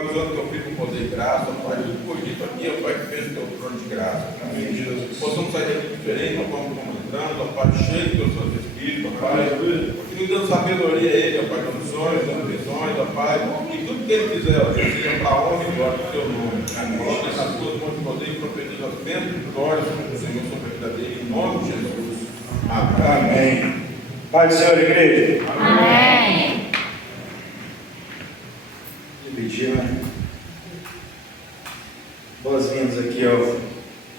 Usando teu filho com poder e graça, Pai, cogito aqui, ó Pai, que fez o teu trono de graça. Amém, Jesus. Possamos sair daqui diferente, ó Pai, como entrando, ó Pai, cheio do teu Santo Espírito, ó Pai. Que nos dando sabedoria a Ele, ó Pai, dando sonhos, dando visões, ó Pai. E tudo que Ele quiser, ó Deus, seja para a honra e glória do teu nome. Coloca essas tuas mãos de poder e profetiza as bênçãos e glórias do Senhor sobre a vida dele, em nome de Jesus. Amém. Pai do Senhor, igreja. Amém. Repetir, né? Boas-vindas aqui aos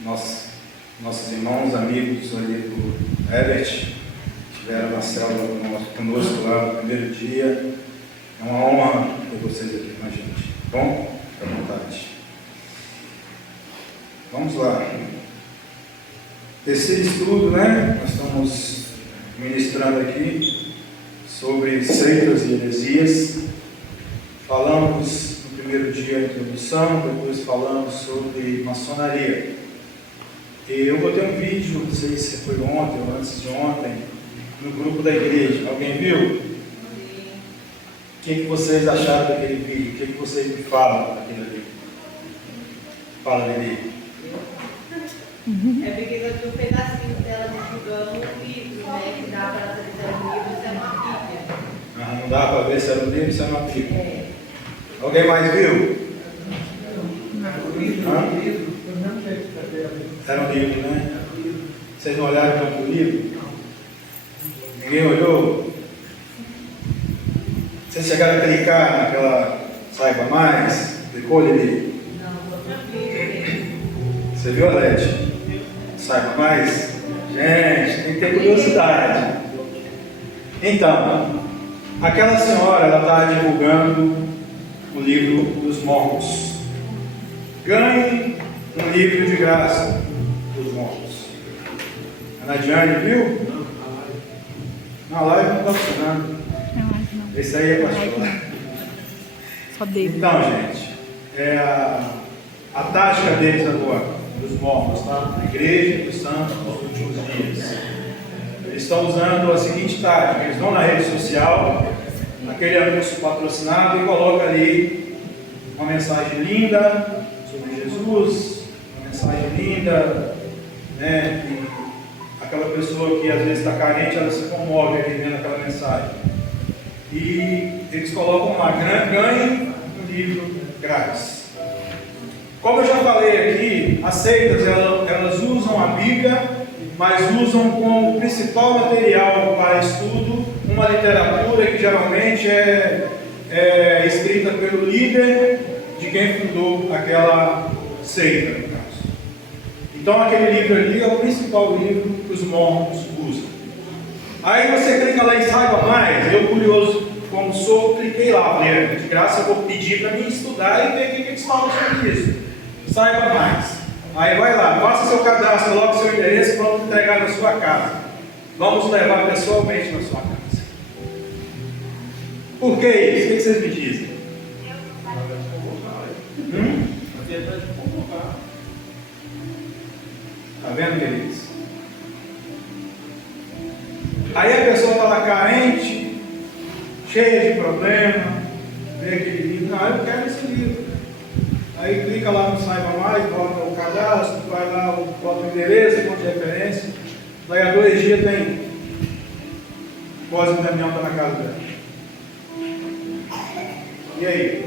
nossos irmãos, amigos ali do Herbert, estiveram na célula conosco lá no primeiro dia. É uma honra ter vocês aqui com a gente. Bom? Fique à vontade. Vamos lá. Terceiro estudo, né? Nós estamos ministrando aqui sobre seitas e heresias. Falamos no primeiro dia a introdução, depois falamos sobre maçonaria. E eu botei um vídeo, não sei se foi ontem ou antes de ontem, no grupo da igreja. Alguém viu? O que vocês acharam daquele vídeo? O que vocês me falam daquele vídeo? Fala, Lili. É porque eu tinha um pedacinho dela divulgando um livro, né? Que dá para saber se era um livro, se era uma Bíblia. Não dá para ver se era um livro, se era uma Bíblia. Alguém mais viu? Era um livro, né? Vocês não olharam para o livro? Ninguém olhou? Vocês chegaram a clicar naquela saiba mais? Clicou, Lili? Você viu, Alete? Saiba mais? Gente, tem que ter curiosidade. Então, aquela senhora, ela está divulgando o livro dos mortos. Ganhe um livro de graça dos mortos. A Nadiane viu? Na live não está funcionando. Esse aí é pastor. Só dele. Então, gente, é a tática deles agora, dos mormons, tá? A igreja dos santos nos últimos dias. Eles estão usando a seguinte tática: eles vão na rede social, aquele anúncio patrocinado, e colocam ali uma mensagem linda sobre Jesus, uma mensagem linda, né? E aquela pessoa que às vezes está carente, ela se comove ali vendo aquela mensagem. E eles colocam lá: ganhe um livro grátis. Como eu já falei aqui, as seitas elas usam a Bíblia, mas usam como principal material para estudo uma literatura que geralmente é escrita pelo líder de quem fundou aquela seita, no caso. Então aquele livro ali é o principal livro que os mormons usam. Aí você clica lá em Saiba Mais. Eu, curioso como sou, cliquei lá, falei, de graça eu vou pedir para mim estudar e ver o que eles falam sobre isso. Saiba mais. Aí vai lá, faça seu cadastro, coloque seu endereço e vamos entregar na sua casa. Vamos levar pessoalmente na sua casa. Por que isso? O que vocês me dizem? Está vendo, queridos? Aí a pessoa está lá carente, cheia de problema, vê aquele livro. Não, eu quero esse livro. Aí clica lá no Saiba Mais, bota o cadastro, vai lá, bota o endereço, ponto de referência. Daí a 2 dias tem quase um caminhão está na casa dela. E aí?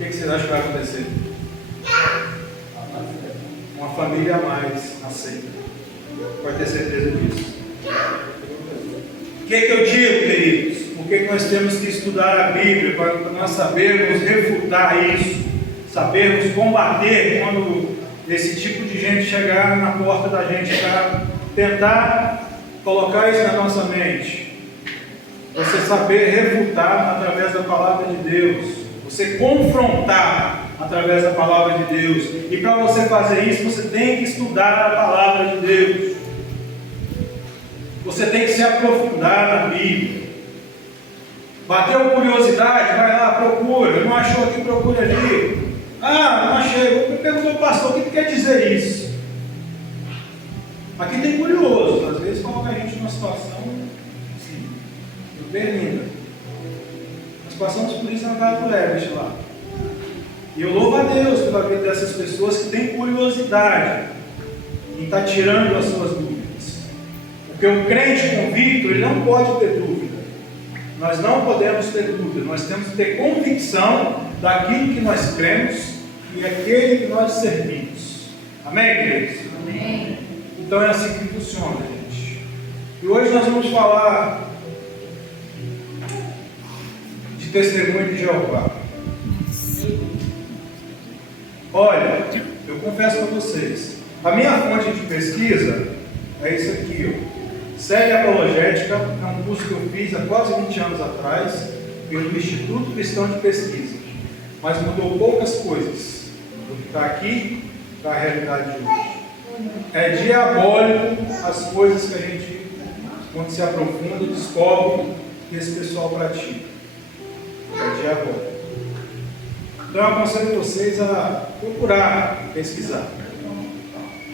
O que vocês acham que vai acontecer? Uma família a mais na seita. Pode ter certeza disso. O que eu digo, queridos? Por que nós temos que estudar a Bíblia? Para nós sabermos refutar isso. Sabermos combater quando esse tipo de gente chegar na porta da gente para tentar colocar isso na nossa mente. Você saber refutar através da palavra de Deus. Você confrontar através da palavra de Deus. E para você fazer isso, você tem que estudar a palavra de Deus. Você tem que se aprofundar na Bíblia. Bateu curiosidade? Vai lá, procura. Não achou aqui, procura ali. Ah, não achei. Eu perguntou ao pastor, o que quer dizer isso? Aqui tem curioso. Às vezes coloca a gente numa situação bem linda. Nós passamos por isso na casa do Herbert lá. a vida dessas pessoas que têm curiosidade em estar tirando as suas dúvidas. Porque o crente convicto, ele não pode ter dúvida. Nós não podemos ter dúvida, nós temos que ter convicção daquilo que nós cremos e aquele que nós servimos. Amém, queridos? Amém. Então é assim que funciona, gente. E hoje nós vamos falar de testemunho de Jeová. Olha, eu confesso para vocês, a minha fonte de pesquisa é isso aqui, ó. Série Apologética, é um curso que eu fiz há quase 20 anos atrás, pelo Instituto Cristão de Pesquisa. Mas mudou poucas coisas do que está aqui para a realidade de hoje. É diabólico as coisas que a gente, quando se aprofunda, descobre que esse pessoal pratica. É diabólico. Então eu aconselho vocês a procurar pesquisar.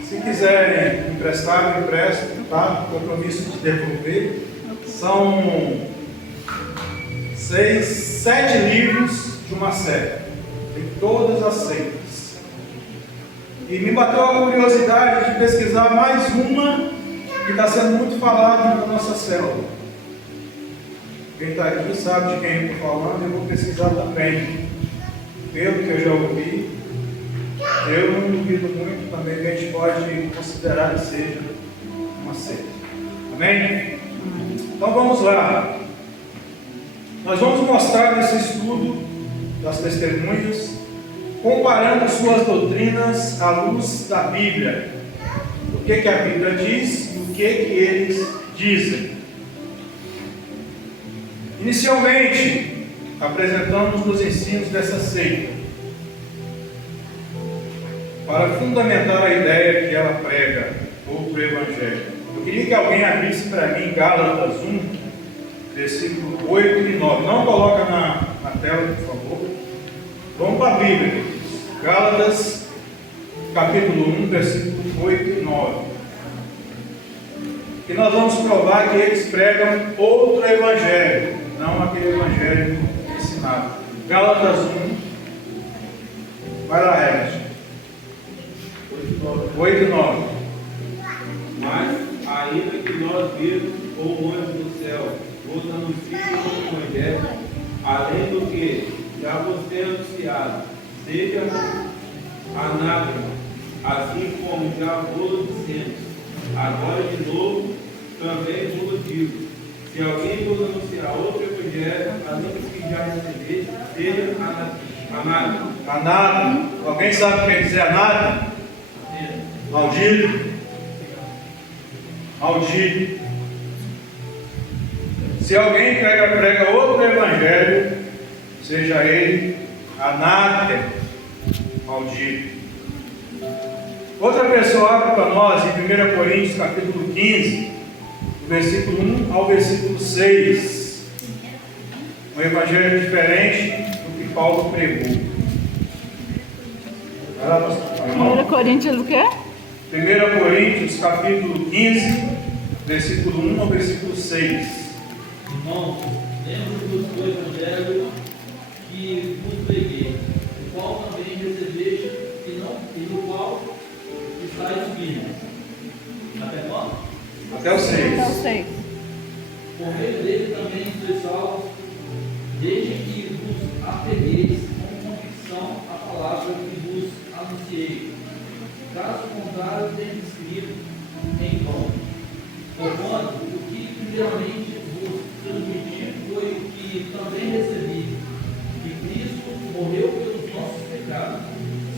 Se quiserem emprestar, eu empresto, tá? Compromisso de devolver. São 7 livros de uma série. Tem todas as seitas. E me bateu a curiosidade de pesquisar mais uma que está sendo muito falada na nossa célula. Quem está aqui sabe de quem eu estou falando, eu vou pesquisar também. Pelo que eu já ouvi, eu não duvido muito também que a gente pode considerar que seja uma seita. Amém? Então vamos lá. Nós vamos mostrar nesse estudo das testemunhas, comparando suas doutrinas à luz da Bíblia. O que a Bíblia diz e o que eles dizem. Inicialmente, apresentamos os ensinos dessa seita, para fundamentar a ideia que ela prega, outro evangelho. Eu queria que alguém abrisse para mim Gálatas 1, versículo 8 e 9. Não coloca na tela, por favor. Vamos para a Bíblia, queridos. Gálatas, capítulo 1, versículos 8 e 9. E nós vamos provar que eles pregam outro evangelho, não aquele evangelho ensinado. Gálatas 1. Vai lá, Herbert. 8 e 9. Mas, ainda que nós vimos ou anjo do céu vos anuncie o evangelho, além do que já vos tem anunciado, seja anátema, assim como já vos dissemos. Agora de novo, também vos digo: se alguém vos anunciar outro evangelho, além do que já recebeste, seja anátema. Anátema. Alguém sabe o que quer dizer anátema? Maldito. Maldito. Se alguém prega outro evangelho, seja ele anátema, maldito. Outra pessoa abre para nós em 1 Coríntios capítulo 15, do versículo 1 ao versículo 6. Um evangelho diferente do que Paulo pregou. Vai lá, pastor. 1 Coríntios o quê? 1 Coríntios capítulo 15, versículo 1 ao versículo 6. Irmãos, lembro-vos do Evangelho que vos preguei, o qual também recebeste e no qual estáis firmes. Até quando? Até o 6. Não sei. Por meio dele também sois salvos, desde que vos apegueis com convicção à palavra que vos anunciei. Caso contrário, tenho escrito em vão. Porquanto, o que primeiramente vos transmiti foi o que também recebi, que Cristo morreu pelos nossos pecados,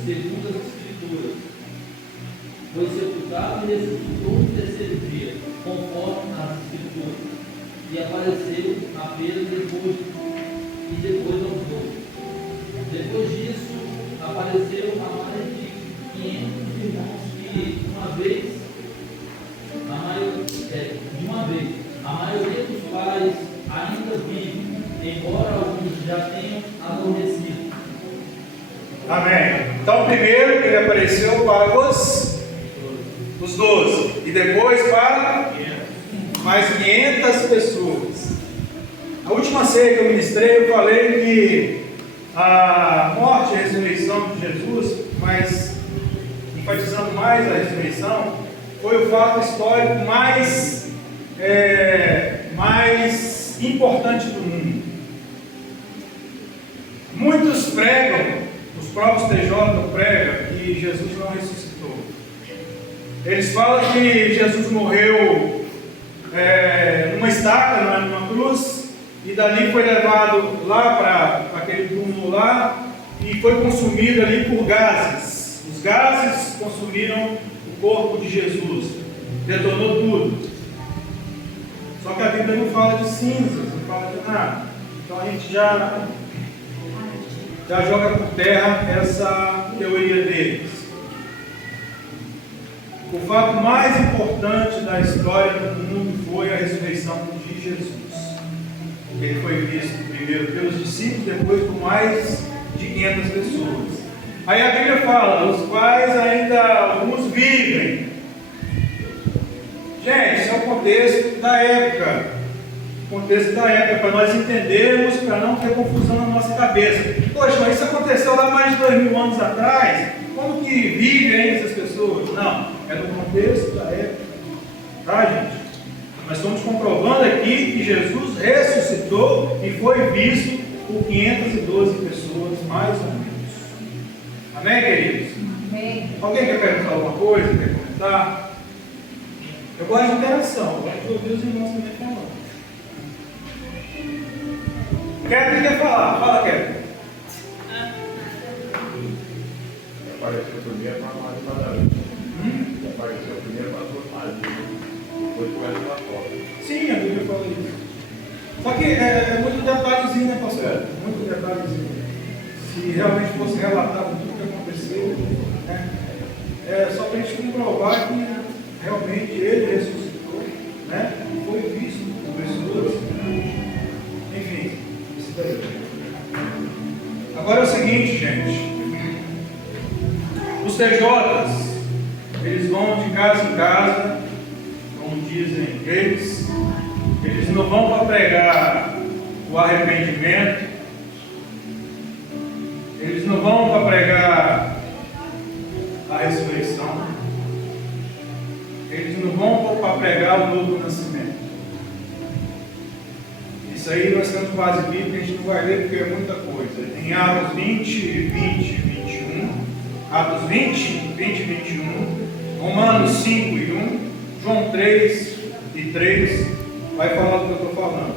segundo as Escrituras. Foi sepultado e ressuscitou no terceiro dia, conforme as Escrituras, e apareceu a Pedro depois aos 12. Depois disso, apareceu a mais de 500 irmãos que, a maioria dos quais ainda vive, embora alguns já tenham adormecido. Amém. Então, primeiro ele apareceu para os 12, e depois para mais 500 pessoas. Na última ceia que eu ministrei, eu falei que a morte e a ressurreição de Jesus, mas enfatizando mais a ressurreição, foi o fato histórico mais importante do mundo. Muitos pregam, os próprios TJ pregam, que Jesus não ressuscitou. Eles falam que Jesus morreu numa estaca, numa cruz, e dali foi levado lá para aquele túmulo lá, e foi consumido ali por gases. Os gases consumiram o corpo de Jesus, detonou tudo. Só que a Bíblia não fala de cinzas, não fala de nada. Então a gente já joga por terra essa teoria deles. O fato mais importante da história do mundo foi a ressurreição de Jesus. Ele foi visto primeiro pelos discípulos, depois por mais de 500 pessoas. Aí a Bíblia fala, os quais ainda alguns vivem. Gente, isso é o contexto da época. O contexto da época, para nós entendermos, para não ter confusão na nossa cabeça. Poxa, mas isso aconteceu lá mais de 2000 anos atrás. Como que vivem ainda essas pessoas? Não, é no contexto da época. Tá, gente? Nós estamos comprovando aqui que Jesus ressuscitou e foi visto por 512 pessoas, mais ou menos. Amém, queridos? Amém. Alguém quer perguntar alguma coisa? Quer comentar? Eu gosto de interação, eu gosto de ouvir os irmãos também falando. Kevin quer falar? Fala, Kevin. Apareceu primeiro para nós para apareceu primeiro para a Maria. Depois foi ela para fora. Sim, a Bíblia fala isso. Só que é muito detalhezinho, né, pastor? Muito detalhezinho. Se realmente fosse relatado tudo o que aconteceu, né? É só para a gente comprovar que realmente ele ressuscitou, né? Foi visto por pessoas. Enfim, isso daí. Agora é o seguinte, gente. Os TJs, eles vão de casa em casa, como dizem eles não vão para pregar o arrependimento, eles não vão para pregar a ressurreição, eles não vão para pregar o novo nascimento. Isso aí nós temos base bíblica, a gente não vai ler porque é muita coisa. Em Atos 20, 20 e 21, Atos 20, 20 e 21, Romanos 5 e 1, João 3 e 3, vai falar do que eu estou falando.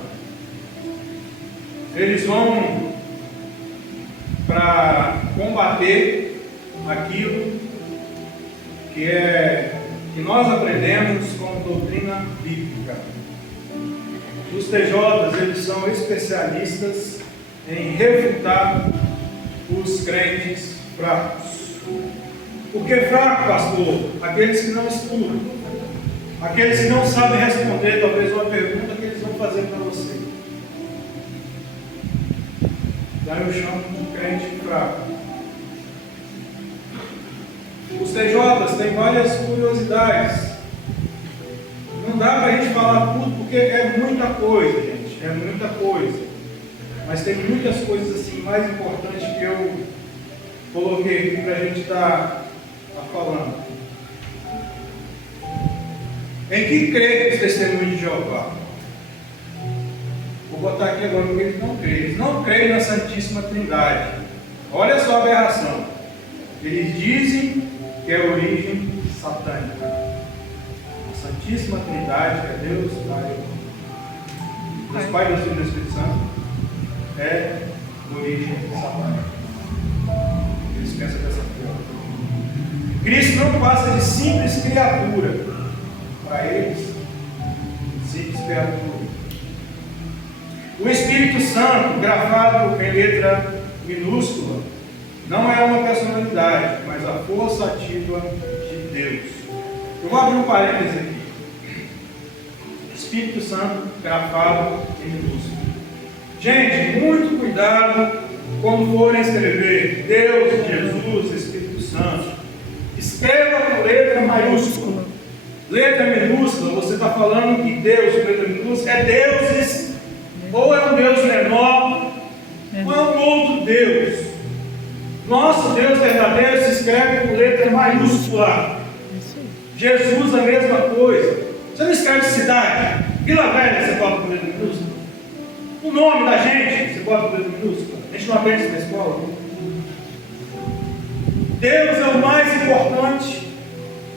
Eles vão para combater aquilo que nós aprendemos como doutrina bíblica. Os TJs, eles são especialistas em refutar os crentes fracos. Por que fraco, pastor? Aqueles que não estudam, aqueles que não sabem responder talvez uma pergunta que eles vão fazer para você. Daí eu chamo de crente fraco. Os TJs têm várias curiosidades. Não dá para a gente falar tudo porque é muita coisa, gente. É muita coisa. Mas tem muitas coisas assim mais importantes que eu coloquei aqui para a gente estar falando. Em que crê os testemunhos de Jeová? Vou botar aqui agora porque eles não creem. Eles não creem na Santíssima Trindade. Olha só a aberração. Eles dizem que é a origem satânica. A Santíssima Trindade, que é Deus, Pai, Deus Pai, Deus Filho e Espírito Santo, é origem satânica. Eles pensam dessa forma. Cristo não passa de simples criatura. Para eles, simples criatura. O Espírito Santo, gravado em letra minúscula, não é uma personalidade, mas a força ativa de Deus. Eu vou abrir um parênteses aqui. Espírito Santo, gravado em minúscula. Gente, muito cuidado quando forem escrever Deus, Jesus, Espírito Santo. Escreva com letra maiúscula. Letra minúscula, você está falando que Deus, letra minúscula, é deuses, ou é um Deus menor, ou é um outro Deus. Nosso Deus verdadeiro se escreve com letra maiúscula. Jesus, a mesma coisa. Você não escreve cidade. Vila Velha, você bota com letra minúscula. O nome da gente, você bota com letra minúscula. A gente não aprende isso na escola. Deus é o mais importante.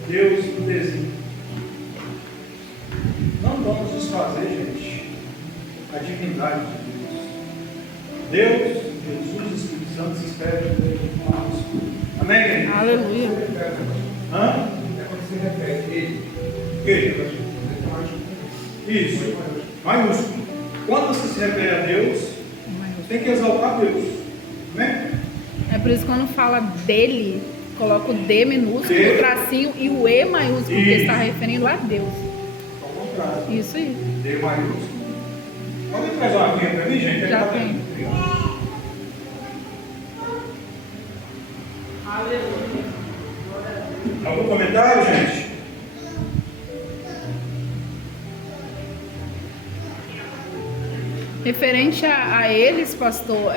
Deus o desenha. Não vamos desfazer, gente, a divindade de Deus. Deus, Jesus, Espírito Santo se escreve com letra maiúscula. Amém, querido? Aleluia. Hã? É quando você repete ele. Que? Isso, maiúsculo. Quando você se refere a Deus, tem que exaltar Deus. Amém? É por isso que quando fala dele, coloca o D minúsculo, D. o tracinho e o E maiúsculo, porque Isso. está referindo a Deus. Ao contrário. Isso aí. D maiúsculo. Pode trazer uma aguinha para mim, gente? Já Tá tem. bem. Obrigado. Algum comentário, gente? Referente a eles, pastor,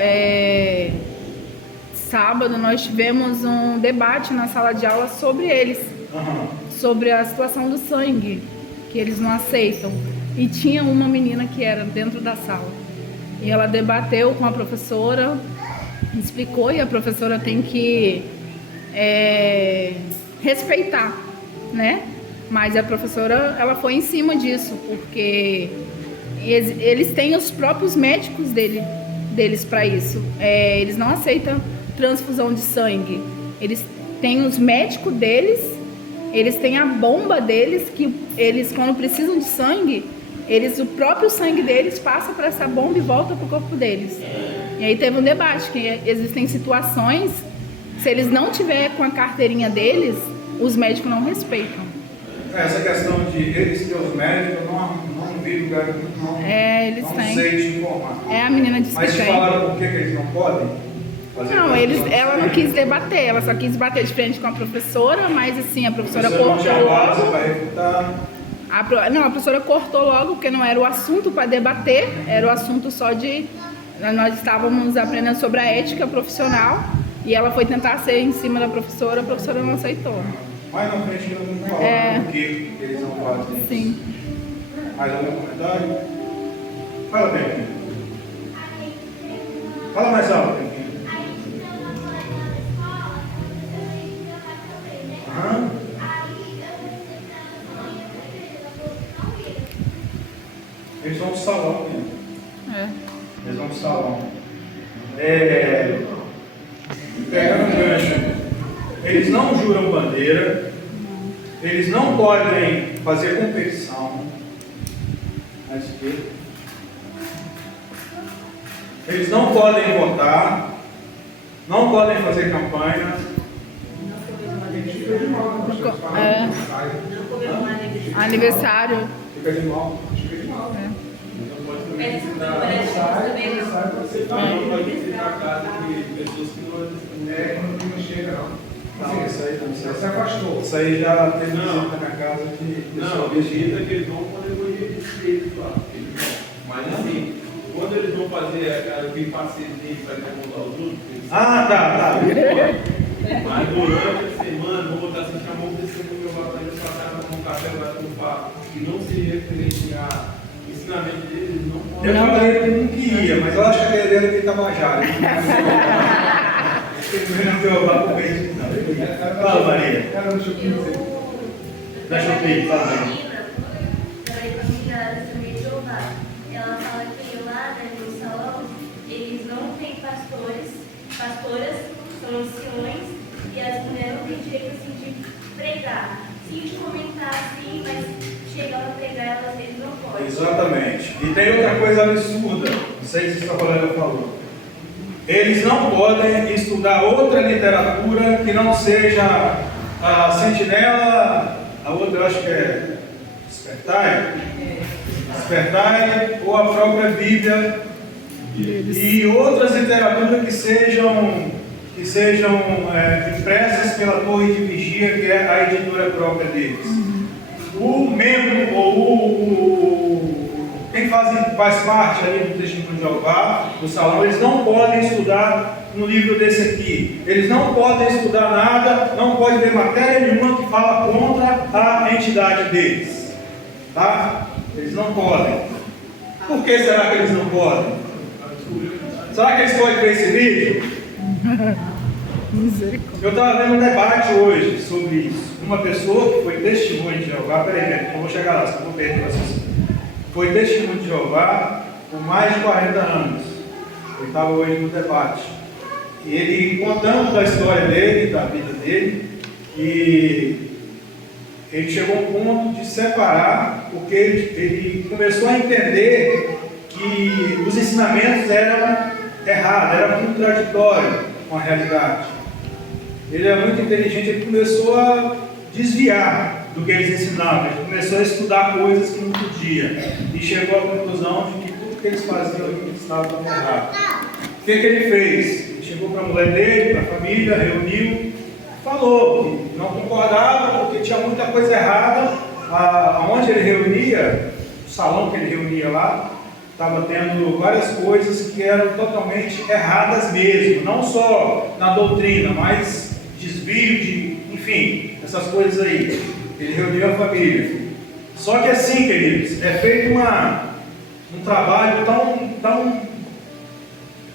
sábado nós tivemos um debate na sala de aula sobre eles, Aham. sobre a situação do sangue, que eles não aceitam. E tinha uma menina que era dentro da sala. E ela debateu com a professora, explicou, e a professora tem que respeitar, né? Mas a professora, ela foi em cima disso, porque eles têm os próprios médicos deles para isso. Eles não aceitam transfusão de sangue. Eles têm os médicos deles, eles têm a bomba deles, que eles, quando precisam de sangue, o próprio sangue deles passa para essa bomba e volta para o corpo deles. E aí teve um debate, que existem situações, se eles não tiverem com a carteirinha deles, os médicos não respeitam. Essa questão de eles ter os médicos, eu não vi lugar, Eles não têm. sei te informar. A menina disse Mas que te tem. falaram por que eles não podem fazer? Não, transfusão de ela não sangue? quis debater, ela só quis bater de frente com a professora, mas assim, a professora Você não cortou tinha base logo. para refutar. Não, a professora cortou logo, porque não era o assunto para debater, era o assunto só de... Nós estávamos aprendendo sobre a ética profissional e ela foi tentar ser em cima da professora, a professora não aceitou. Mais na frente eu não falar por que eles não fazem isso. Sim. Mais algum comentário? Fala bem aqui. Fala mais alto aqui. Aham. Eles vão pro salão, né? Eles vão pro salão. Pegando um gancho. Eles não juram bandeira. Eles não podem fazer competição. Mas o quê? Eles não podem votar. Não podem fazer campanha. Aniversário. Fica de mal. Não pode visitar a casa de pessoas que não chega, não. Não, isso aí não. Você se afastou. Isso aí já teve Não. visita na minha casa de Não, pessoas. visita que eles vão quando eu vou de eles lá. Eles vão. Mas assim, quando eles vão fazer aquela que parceria para incomodar os outros, eles Tá. mas durante a semana, vou botar assim, chamou de ser no meu batalhão para casa com um café para trufar, que não se referente a ensinamento deles, eles não podem. Eu falei que ele não queria, mas eu acho que a ideia dele é que ele estava já. Ele não deu lá com o beijo, não. Fala, Maria. Cara, deixa eu dizer. Deixa eu ver, fala aí. Ela fala que lá, né, no salão, eles não têm pastoras, são anciões, e as mulheres não têm direito assim, de pregar. Sim, de comentar assim, mas chegar a pregar, eles não podem. Exatamente. E tem outra coisa absurda, não sei se essa colega falou. Eles não podem estudar outra literatura que não seja a Sentinela, a outra eu acho que é Despertai, ou a própria Bíblia, e outras literaturas que sejam impressas pela Torre de Vigia, que é a editora própria deles. O membro ou quem faz parte ali do Testemunho de Jeová, do salão, eles não podem estudar no livro desse aqui. Eles não podem estudar nada, não podem ver matéria nenhuma que fala contra a entidade deles. Tá? Eles não podem. Por que será que eles não podem? Será que eles podem ver esse vídeo? Misericórdia. Eu estava vendo um debate hoje sobre isso. Uma pessoa que foi testemunho de Jeová, peraí, eu vou chegar lá, se eu vou perder vocês. Foi testemunho de Jeová por mais de 40 anos. Ele estava hoje no debate. E ele contando da história dele, da vida dele, e ele chegou a um ponto de separar, porque ele começou a entender que os ensinamentos eram errados, eram contraditórios com a realidade. Ele era muito inteligente, ele começou a desviar do que eles ensinavam, ele começou a estudar coisas que não podia, e chegou à conclusão de que tudo que eles faziam ali estava errado. O que ele fez? Ele chegou para a mulher dele, para a família, reuniu, falou que não concordava porque tinha muita coisa errada. Aonde ele reunia, o salão que ele reunia lá, estava tendo várias coisas que eram totalmente erradas mesmo, não só na doutrina, mas desvio de, enfim, essas coisas aí. Ele reuniu a família. Só que assim, queridos, é feito um trabalho tão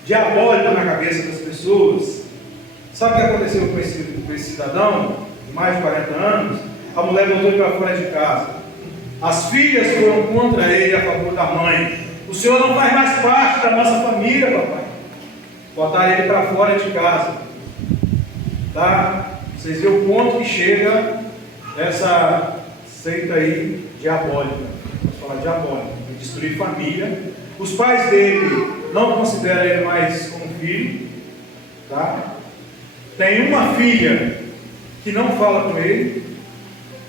diabólico na cabeça das pessoas. Sabe o que aconteceu com esse cidadão, de mais de 40 anos? A mulher botou ele para fora de casa. As filhas foram contra ele a favor da mãe. O senhor não faz mais parte da nossa família, papai. Botaram ele para fora de casa. Tá? Vocês viram o ponto que chega essa seita aí diabólica. Vamos falar diabólica. Destruir família. Os pais dele não consideram ele mais como filho. Tá? Tem uma filha que não fala com ele.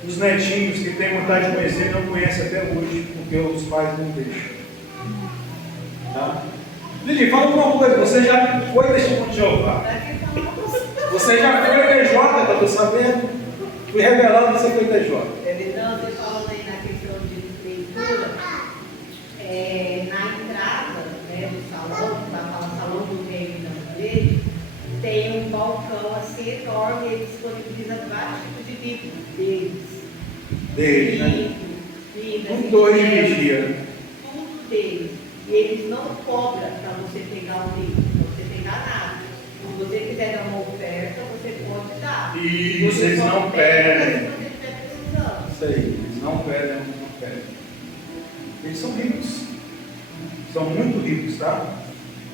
Os netinhos que tem vontade de conhecer não conhecem até hoje, porque os pais não deixam. Tá? Lili, fala alguma coisa. Você já foi testemunho de Jeová? Você já foi TJ, que eu estou sabendo. Fui revelando que você foi TJ. Então, você falando aí na questão de leitura, na entrada, né, do salão, para o salão do rei da igreja, tem um balcão assim enorme e ele disponibiliza vários tipos de livros deles. Né? Livros, dois de vigia. tudo deles. E eles não cobram para você pegar o livro, para você pegar nada. Se você quiser dar uma oferta, você pode dar. Isso, eles não pedem. Se você estiver precisando. Isso aí, eles não pedem, não pedem. Eles são ricos. São muito ricos, tá?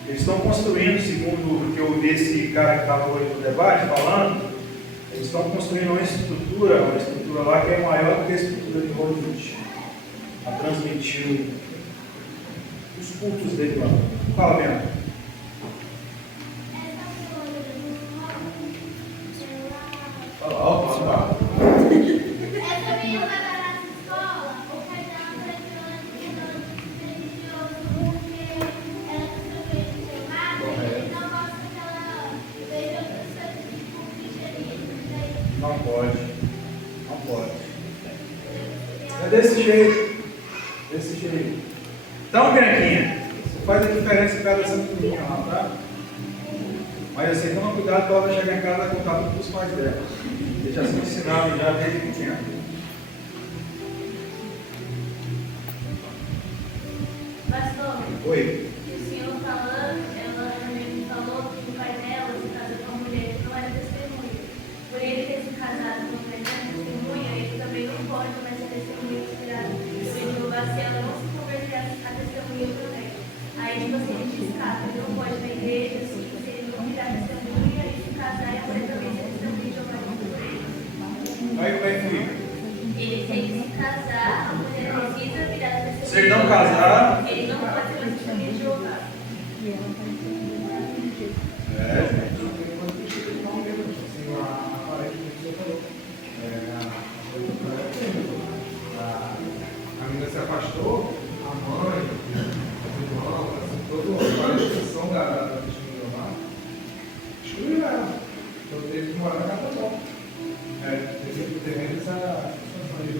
Eles estão construindo, segundo o que eu ouvi esse cara que estava hoje no debate falando, eles estão construindo uma estrutura lá que é maior do que a estrutura de Hollywood. A transmitir os cultos dele lá. Fala, Bento. Fala alto, fala. Essa menina vai lá na escola, o pai dela apareceu lá de religioso porque ela está sofrendo de errado e ele não gosta que ela veja outras coisas tipo cristianismo. Não pode. Não pode. É desse jeito. Desse jeito. Então, Bianquinha, você faz a diferença em cada santinha lá, tá? Mas assim, toma cuidado para ela vai chegar em casa e contar tudo para os pais dela. Eles já se ensinaram já desde pequeno. Pastor, Oi. o senhor falando, ela também me falou que o pai dela se casou com uma mulher que não era testemunha. Por ele ter se casado com uma mulher que era testemunha, ele também não pode mais ser testemunha inspirado. Se ela não se converter a testemunha também. Aí, tipo assim, ele descarta, ele não pode na igreja, assim, se ele não virar testemunha e se casar, e a mulher também ser testemunha de Jeová por ele. Aí como é que fica? Ele tem que se casar, a mulher precisa virar testemunha. Se ele não casar, ele não pode ser mais testemunha de Jeová. A menina se afastou, a mãe, os irmãos, assim, toda a organização da testemunha de Jeová, excluiu ela. Então teve que morar na casa dela. Teve essa situação aí.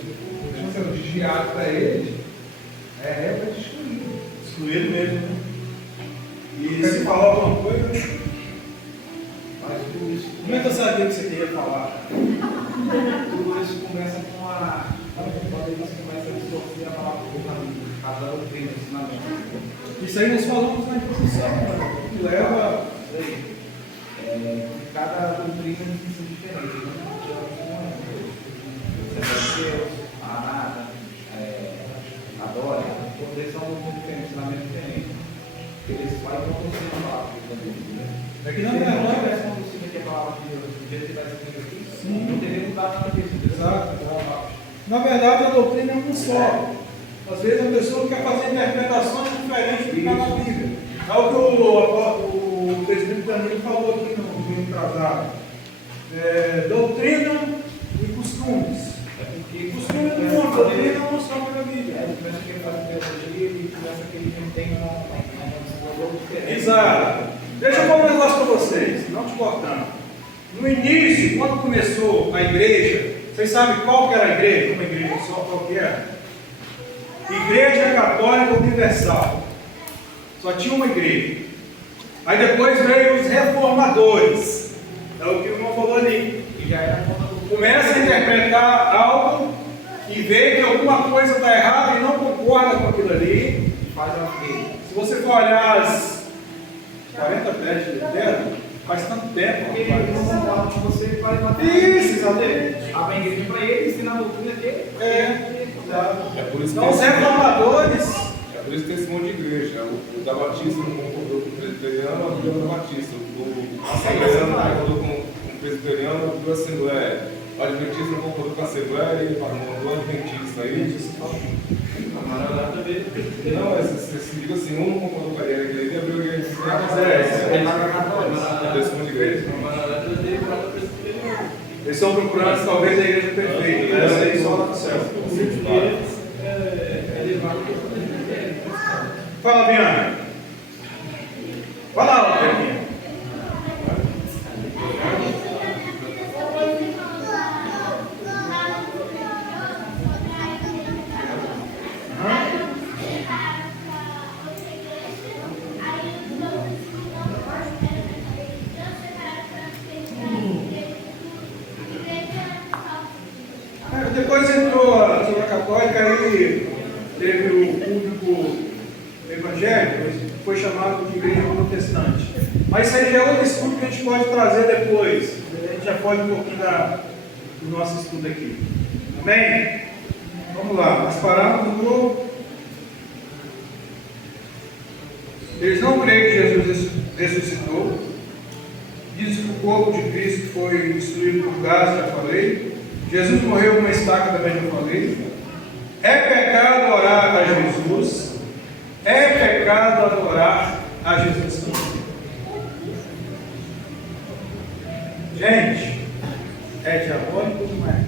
Mesmo sendo desviado para eles, é regra de excluir. excluído mesmo, né? E se falar alguma coisa, Mas tudo isso, como é que eu sabia que você queria falar? tudo isso começa com a. Quando eles começam a distorcer a palavra cada doutrina, ensinamento. Isso aí nós falamos na introdução, né? Que leva. Cada doutrina nos ensina diferente. Deus, a nada, a glória, todos eles são diferentes, ensinamento diferente. Eles fazem uma doutrina a palavra de Deus. É que na Se não verdade. tivesse uma doutrina que é a palavra de Deus, do jeito que está escrito aqui, Sim. não teria mudado nada disso. Exato. Na verdade, a doutrina é um só. Às vezes a pessoa quer fazer interpretações diferentes do que está na Bíblia. É o que o presbítero Danilo falou aqui no domingo casado. Doutrina e costumes. Costume do mundo, doutrina não são para a Bíblia. Aí começa a querer fazer teologia e começa a querer que não tem uma diferente. Exato. Deixa eu falar um negócio para vocês, não te cortando. No início, quando começou a igreja, vocês sabem qual que era a igreja? Uma igreja só, qual que era? Igreja Católica Universal. Só tinha uma igreja. Aí depois veio os reformadores. É o que o irmão falou ali. E já era Começa a interpretar algo e vê que alguma coisa está errada e não concorda com aquilo ali. faz a dele. Se você for olhar as 40 pés de Lutero, faz tanto tempo. Porque ele não concorda com você, ele faz uma Isso, exatamente. abre a igreja para ele, ensina a doutrina dele. É por isso que Então, os reformadores. É por isso que tem esse monte de igreja. O da Batista não concordou com o presbiteriano, abriu o da Batista. O assembleano não concordou com o presbiteriano, abriu a assembleia. O adventista não concordou com a assembleia e mandou o adventista. Aí não, você diga assim, um não concordou com a igreja, ele abriu a igreja. Esse monte de igreja. Eles estão procurando talvez a igreja perfeita. Essa aí só lá no céu. Fala, Bianca. Fala, Bianca. Depois entrou a Zona Católica e teve o público evangélico, foi chamado de igreja protestante. Mas isso aí já é outro estudo que a gente pode trazer depois. A gente já pode um pouquinho do nosso estudo aqui. Amém? Vamos lá, nós paramos no. Eles não creem que Jesus ressuscitou. Diz que o corpo de Cristo foi destruído por gás, já falei. Jesus morreu com uma estaca, também já falei. É pecado orar a Jesus. É pecado adorar a Jesus. Gente, é diabólico ou não é?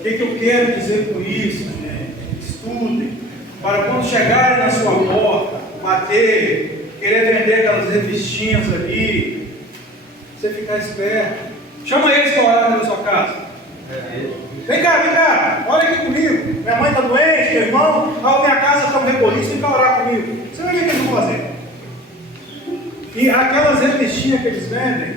O que eu quero dizer com isso, gente? Estudem, para quando chegarem na sua porta, bater, querer vender aquelas revistinhas ali, você ficar esperto. Chama eles para orar na sua casa. Vem cá, olha aqui comigo. Minha mãe está doente, meu irmão, na minha casa está um reboliço, vem cá orar comigo. Você vai ver o que eles vão fazer. E aquelas revistinhas que eles vendem,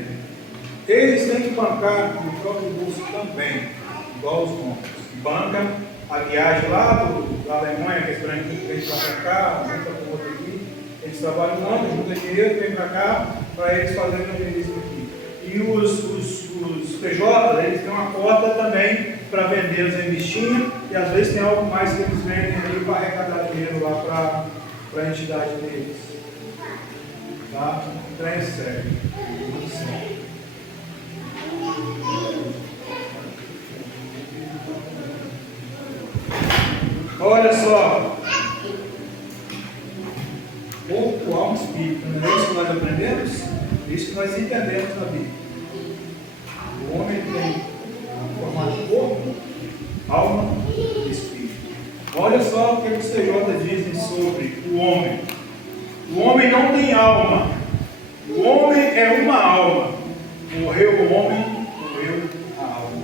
eles têm que bancar no próprio bolso também, igual os bons. Banca a viagem lá da Alemanha, que é estranho, vem para cá, vem para o outro aqui. Eles trabalham muito, juntam dinheiro, vem para cá, para eles fazerem evangelismo aqui. E os PJ, eles têm uma cota também para vender as revistinhas, e às vezes tem algo mais que eles vendem ali para arrecadar dinheiro lá para a entidade deles. Tá? Então é sério. Muito sério. Olha só. Corpo, alma e espírito. Não é isso que nós aprendemos? É isso que nós entendemos na Bíblia. O homem tem formado corpo, alma e espírito. Olha só o que os TJ dizem sobre o homem. O homem não tem alma. O homem é uma alma. Morreu o homem, morreu a alma.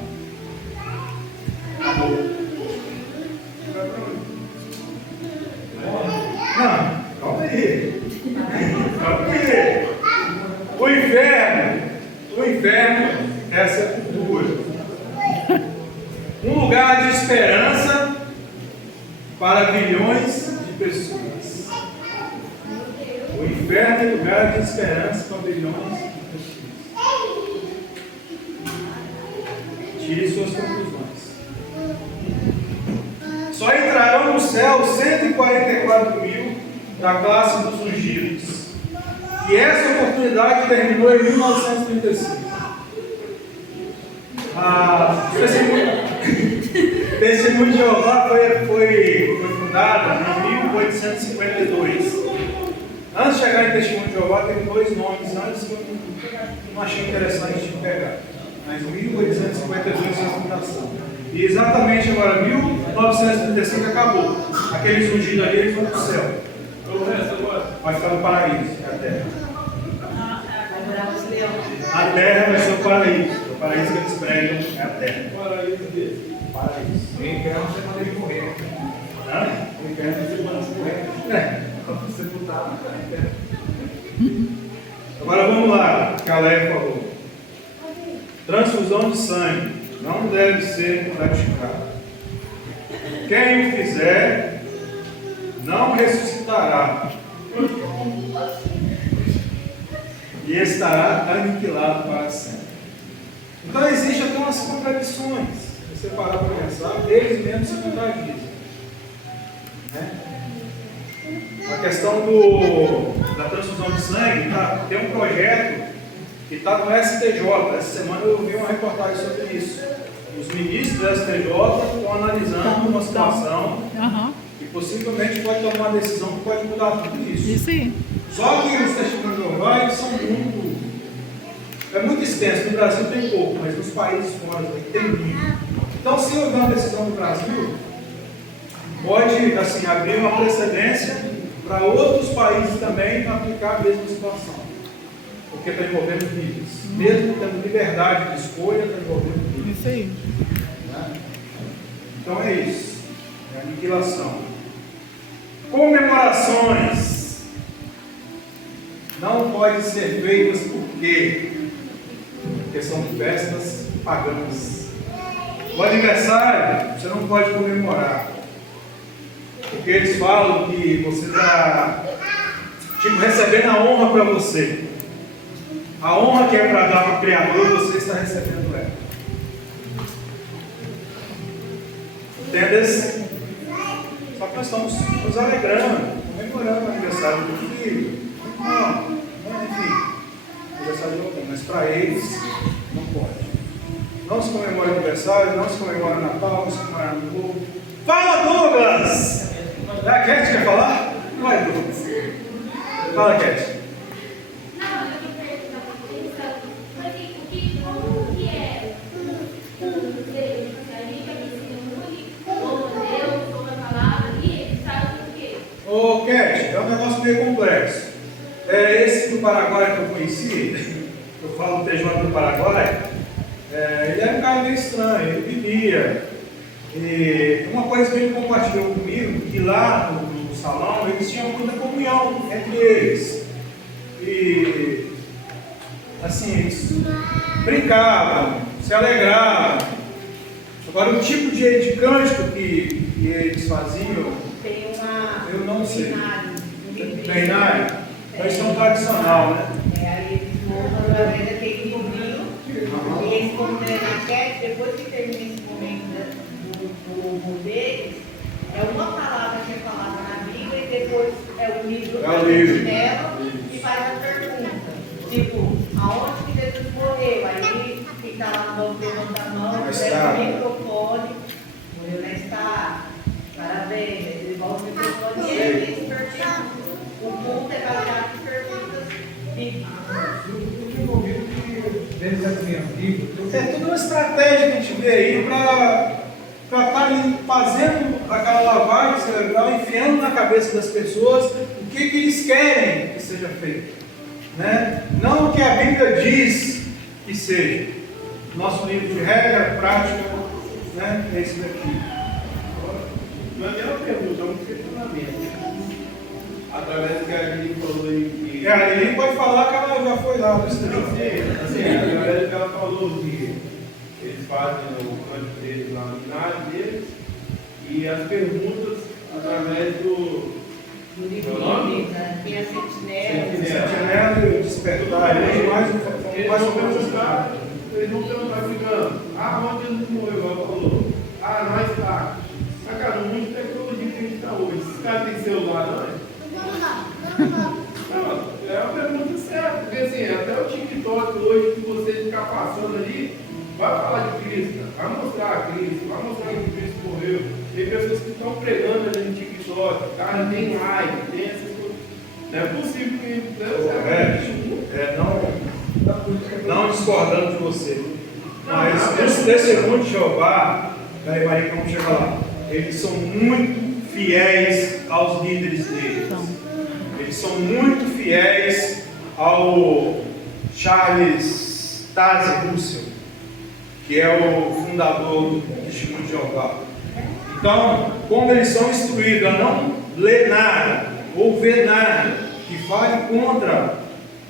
inferno é a sepultura. Um lugar de esperança para bilhões de pessoas. O inferno é lugar de esperança para bilhões de pessoas. Tire suas conclusões. Só entrarão no céu 144 mil da classe dos ungidos. E essa oportunidade terminou em 1935. O Testemunho de Jeová foi fundada em 1852. Antes de chegar em Testemunho de Jeová, teve dois nomes antes que eu não achei interessante de pegar. Mas 1852 foi a fundação. E exatamente agora, 1935 acabou. Aqueles ungidos ali, eles vão para o céu. Vai ficar no paraíso, que é a terra. A terra vai ser o paraíso. O paraíso que eles pregam é a terra. Paraíso dele. Paraíso. O inferno você manda ele morrer. Hã? O inferno você manda ele morrer. Você putado, cara. Agora vamos lá, que a Léa falou. Transfusão de sangue não deve ser praticada. Quem o fizer não ressuscitará e estará aniquilado para sempre. Então existem até umas contradições. Se você parar para pensar, eles mesmos se contradizem. Né? A questão da transfusão de sangue, tem um projeto que está no STJ. Essa semana eu vi uma reportagem sobre isso. Os ministros do STJ estão analisando uma situação que possivelmente pode tomar uma decisão que pode mudar tudo isso. Isso aí. Só que os testemunhos de Jeová eles são muito extensos. No Brasil tem pouco, mas nos países fora tem muito. Então, se houver uma decisão no Brasil, pode assim, abrir uma precedência para outros países também aplicar a mesma situação. Porque está envolvendo vidas. Mesmo tendo liberdade de escolha, está envolvendo vidas. Isso aí. Né? Então é isso. É a aniquilação. Comemorações não podem ser feitas por quê? Porque são festas pagãs. O aniversário você não pode comemorar. Porque eles falam que você está recebendo a honra para você. A honra que é para dar para o Criador, você está recebendo ela. Entendes? Só que nós estamos nos alegrando, comemorando o aniversário do filho. Enfim, aniversário de alguém, mas para eles não pode. Não se comemora aniversário, não se comemora Natal, não se comemora Ano Novo. Fala, Douglas! A Cat quer falar? Vai, Douglas. Fala, Cat. Ô, Cat, é um negócio meio complexo. Esse do Paraguai que eu conheci, eu falo do TJ do Paraguai, ele era um cara meio estranho, ele bebia. E uma coisa que ele compartilhou comigo, que lá no salão eles tinham muita comunhão entre eles. E assim, eles brincavam, se alegravam. Agora o tipo de cântico que eles faziam, eu não sei. Treinário? É questão tradicional, né? Aí eles montam através daquele livrinho, e eles consideram a queda, depois que termina esse momento do deles, é uma palavra que é falada na Bíblia e depois é o livro dela e faz a pergunta. Tipo, aonde que Jesus morreu? Aí quem está lá no banco levanta a mão, leva o microfone, morreu na estátua, parabéns, ele volta o microfone e eles perguntam. O culto é baseado em perguntas bíblicas. É tudo uma estratégia que a gente vê aí para estar fazendo aquela lavagem cerebral, enfiando na cabeça das pessoas o que eles querem que seja feito. Né? Não o que a Bíblia diz que seja. Nosso livro de regra, prática, né? É esse daqui. Mas é uma pergunta, um questionamento. Através do que a Lili falou em que. A Lili pode falar que ela já foi lá do Assim, através do que ela falou que eles fazem o canto deles lá no ginásio deles e as perguntas através do Meu nome? Tem a sentinela. Sentinela e o despertar, eles vão perguntar, ficando, onde Jesus morreu, igual falou. Nós tá. Mas, cara, no mundo de tecnologia que a gente está hoje, esses caras têm celular, não é? Não, é uma pergunta certa, porque assim, até o TikTok hoje, que você ficar passando ali, vai falar de Cristo, vai mostrar a Cristo, vai mostrar que Cristo morreu. Tem pessoas que estão pregando ali no TikTok, cara, tem like, tem essas coisas. Não é possível que não discordando de você, mas os testemunhos de Jeová, peraí, Maria, vamos chegar lá, eles são muito fiéis aos líderes deles. Eles são muito fiéis ao Charles Taze Russell, que é o fundador do Testemunho de Jeová. Então, como eles são instruídos a não ler nada ou ver nada que fale contra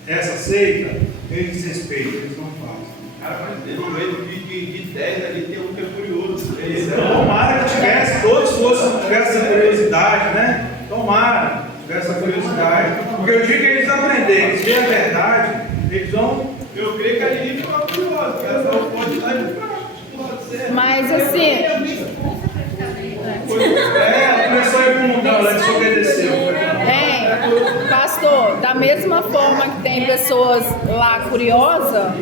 essa seita, eles respeitam, eles não fazem. Cara, mas no meio do vídeo de 10 ali tem um que é curioso. Tomara que tivesse, todos tivessem essa curiosidade, né? Tomara que tivesse essa curiosidade. Porque eu digo que eles aprenderem, eles verem a verdade, eles vão. Eu creio que a Lili ficou curiosa, porque ela só pode estar de prática. Mas assim, Ela começou a ir para o mundão, ela desobedeceu. pastor, da mesma forma que tem pessoas lá curiosas,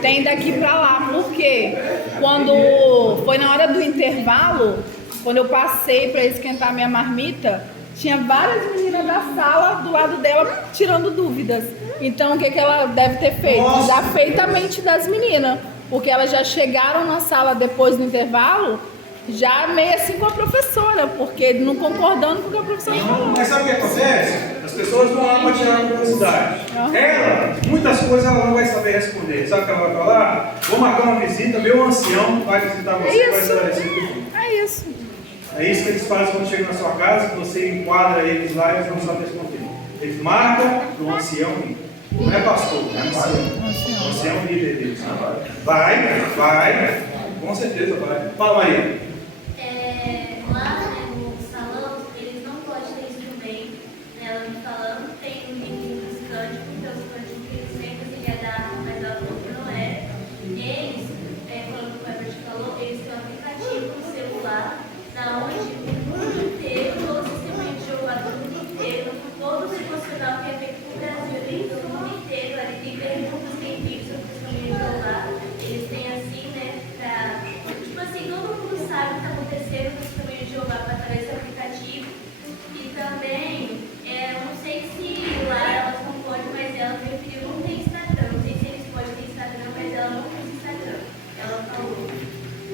tem daqui pra lá. Por quê? Quando foi na hora do intervalo, quando eu passei para esquentar minha marmita, tinha várias meninas da sala do lado dela tirando dúvidas. Então o que ela deve ter feito? Usar feita a mente das meninas, porque elas já chegaram na sala depois do intervalo, já meio assim com a professora, porque não concordando com o que a professora falou. Mas sabe o que acontece? As pessoas vão lá para tirar a curiosidade. Ela, muitas coisas ela não vai saber responder. Sabe o que ela vai falar? Vou marcar uma visita, meu ancião vai visitar você, vai esclarecer tudo. É isso. É isso que eles fazem quando chegam na sua casa, que você enquadra eles lá e eles não sabem responder. Eles marcam no ancião, não é pastor, é ancião. O ancião líder deles. Vai, com certeza vai. Fala, Maria. Lá, né, no salão, eles não podem ter instrumento, né, ela me falando, tem um livro dos cânticos, então os cânticos que eles sempre se agarram, mas ela falou que não é. Eles, quando o Herbert falou, eles têm um aplicativo no celular, da onde o mundo inteiro, todos os testemunhos de Jeová do mundo inteiro, todo o devocional que é feito no Brasil, tem do mundo inteiro, ali tem perguntas, tem vídeos sobre o testemunho de Jeová, eles têm assim, né, tipo assim, todo mundo sabe o que está acontecendo com o testemunho de Jeová através desse aplicativo. E também, não sei se lá elas não podem, mas ela preferiu não ter Instagram. Não sei se eles podem ter Instagram, mas ela não tem Instagram. Ela falou.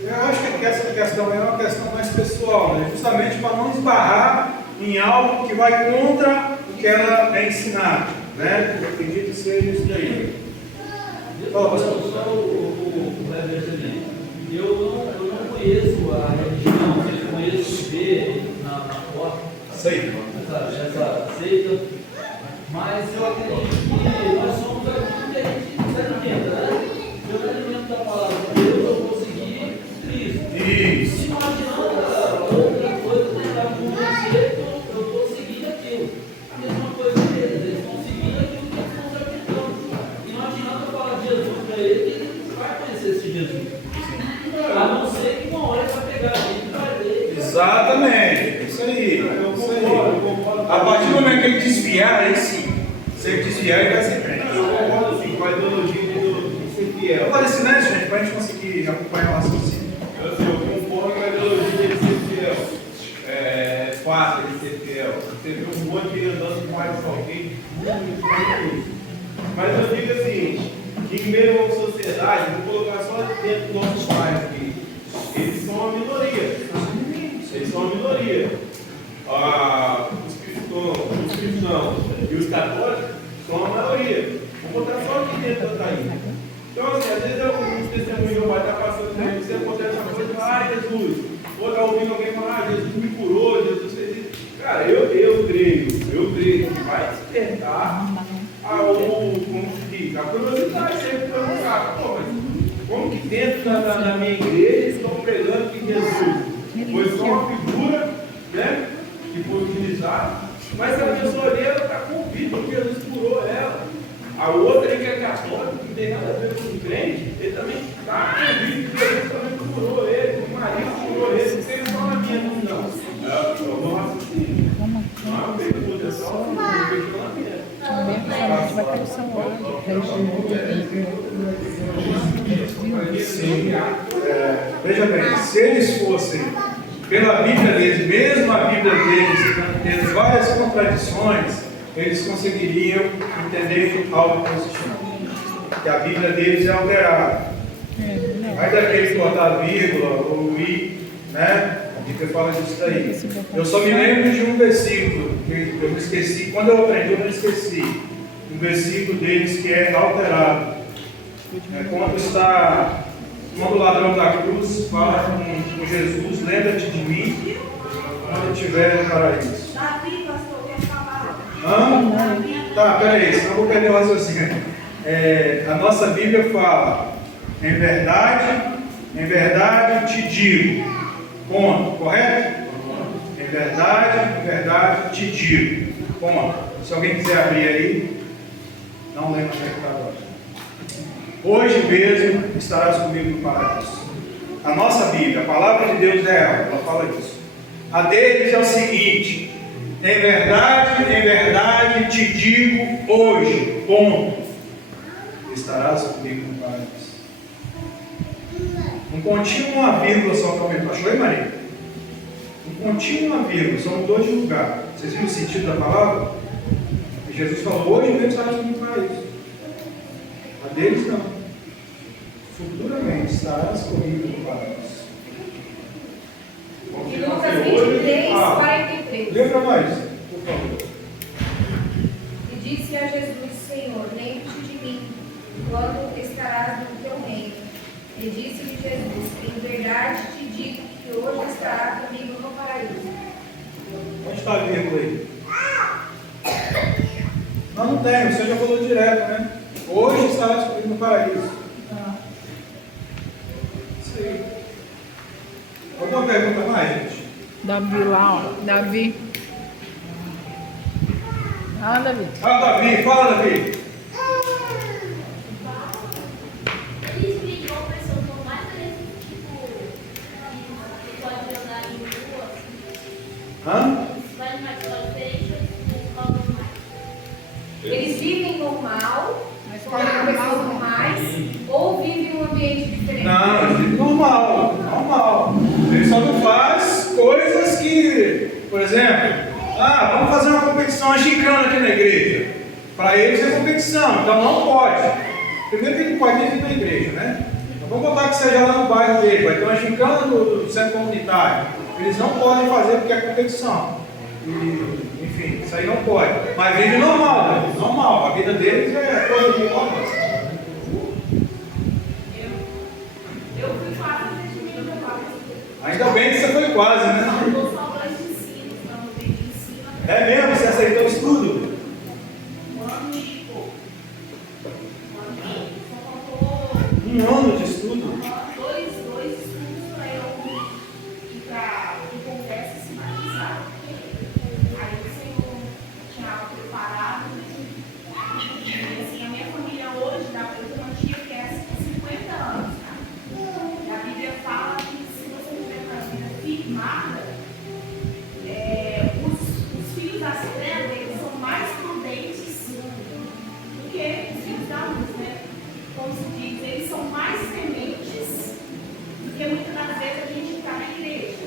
Eu acho que essa questão é uma questão mais pessoal, né? Justamente para não esbarrar em algo que vai contra o que ela é ensinada, né? Eu acredito que seja isso daí. Fala, pastor. Só o Herbert ali. Eu não conheço a religião, eu conheço ver na porta essa seita, mas eu acredito que nós somos aquilo que a gente se alimenta, né? Eu alimento da palavra de Deus, eu vou seguir Cristo. Isso. Se não adianta outra coisa tentar convencer, eu estou seguindo aquilo. A mesma coisa deles, eles estão seguindo aquilo que eles estão se alimentando. E não adianta falar de Jesus para ele, que ele vai conhecer esse Jesus. A não ser que uma hora ele vai pegar ele e vai ler. Exatamente, isso aí. Eu concordo. A partir do momento que ele desviar, aí sim. Se ele desviar, ele vai ser crente. Eu concordo sim, com a ideologia de ser fiel. Eu falei silêncio, gente, para a gente conseguir acompanhar o raciocínio. Eu concordo com a ideologia de ser fiel. É fácil de ser fiel. Você vê um monte de andando com mais alguém, muito isso. Mas eu digo assim, que em meio à sociedade, vou colocar só dentro dos nossos pais aqui, eles são uma minoria. Eles são uma minoria. Os cristãos e os católicos são a maioria. Vou botar só aqui dentro da Taína. Então, assim, às vezes um testemunho vai estar passando por aí, você acontece uma coisa e fala, Jesus. Ou está ouvindo alguém falar, Jesus me curou, Jesus fez isso. Cara, eu creio que vai despertar como se diz, a curiosidade sempre para buscar. Pô, mas dentro da minha igreja estão pregando que Jesus foi só uma figura, né, que foi utilizada, mas a pessoa ali está convicta que Jesus curou ela. A outra aí que é católica, que não tem nada a ver com o crente, ele também está convicto que Jesus também curou ele, que o marido curou ele, não tem só na minha mão, não. Vamos assistir. Não é uma pergunta, é só uma questionamento. Sim. Veja bem, se eles fossem pela Bíblia deles, mesmo a Bíblia deles tendo várias contradições, eles conseguiriam entender algo positivo. Que a Bíblia deles é alterada. Vai daquele botar vírgula ou i, né? A Bíblia fala disso daí. Eu só me lembro de um versículo que eu me esqueci, quando eu aprendi eu me esqueci. Um versículo deles que é alterado. Quando o ladrão da cruz fala com Jesus, lembra-te de mim quando estiver no paraíso. Davi, pastor, quer falar? Tá, peraí, senão eu vou perder o raciocínio. A nossa Bíblia fala, em verdade te digo, ponto, correto? Em verdade te digo, ponto. Se alguém quiser abrir aí, não lembro onde é que está agora. Hoje mesmo estarás comigo no paraíso. A nossa Bíblia, a palavra de Deus é ela fala isso. A deles é o seguinte: em verdade te digo hoje, ponto, estarás comigo no paraíso. Um pontinho e uma vírgula só comentou. Achou aí, Maria? Um pontinho e uma vírgula, só mudou de lugar. Vocês viram o sentido da palavra? E Jesus falou, hoje mesmo estarás comigo no paraíso. A deles não. Futuramente estarás comigo no paraíso. E Lucas 23, 43. Lê para nós, por favor. E disse a Jesus, Senhor, lembra-te de mim, quando estarás no teu reino. E disse-lhe Jesus, em verdade te digo que hoje estarás comigo no paraíso. Onde está a vírgula aí? Não tem, você já falou direto, né? Hoje estarás comigo no paraíso. Isso aí. Alguma pergunta mais, gente? Davi lá, ó. Davi. Fala, Davi. Fala, Davi. Eles brigam com pessoas que são mais parecidas, tipo, que pode jogar em rua. Eles vai numa escola diferente ou eles falam mais? Eles vivem normal, com pessoas normais, ou vivem em um ambiente diferente? Não, eles vivem normal. Ele só não faz coisas que, por exemplo, vamos fazer uma competição, uma gincana aqui na igreja. Para eles é competição, então não pode. Primeiro que ele pode dentro da igreja, né? Então vamos botar que seja lá no bairro dele, vai ter uma gincana do centro comunitário. Eles não podem fazer porque é competição. Enfim, isso aí não pode. Mas vive normal, né? Normal. A vida deles é coisa de igual. Eu fui quase registrada quase. Ainda bem que você foi quase, né? Não estou só para de ensino, não tem de ensino. É mesmo? Você aceitou o estudo? Um ano e pouco. Só faltou Um ano de estudo? dois estudos para eu ir para o congresso e se batizar. Aí o Senhor tinha algo preparado. E assim, a minha família hoje, eu tenho uma tia que é 50 anos, tá? E a Bíblia fala que se você tiver uma vida firmada, os filhos das trevas, eles são mais prudentes do que os filhos da luz, né? Como se diz, eles são mais sementes do que muitas das vezes a gente está na igreja.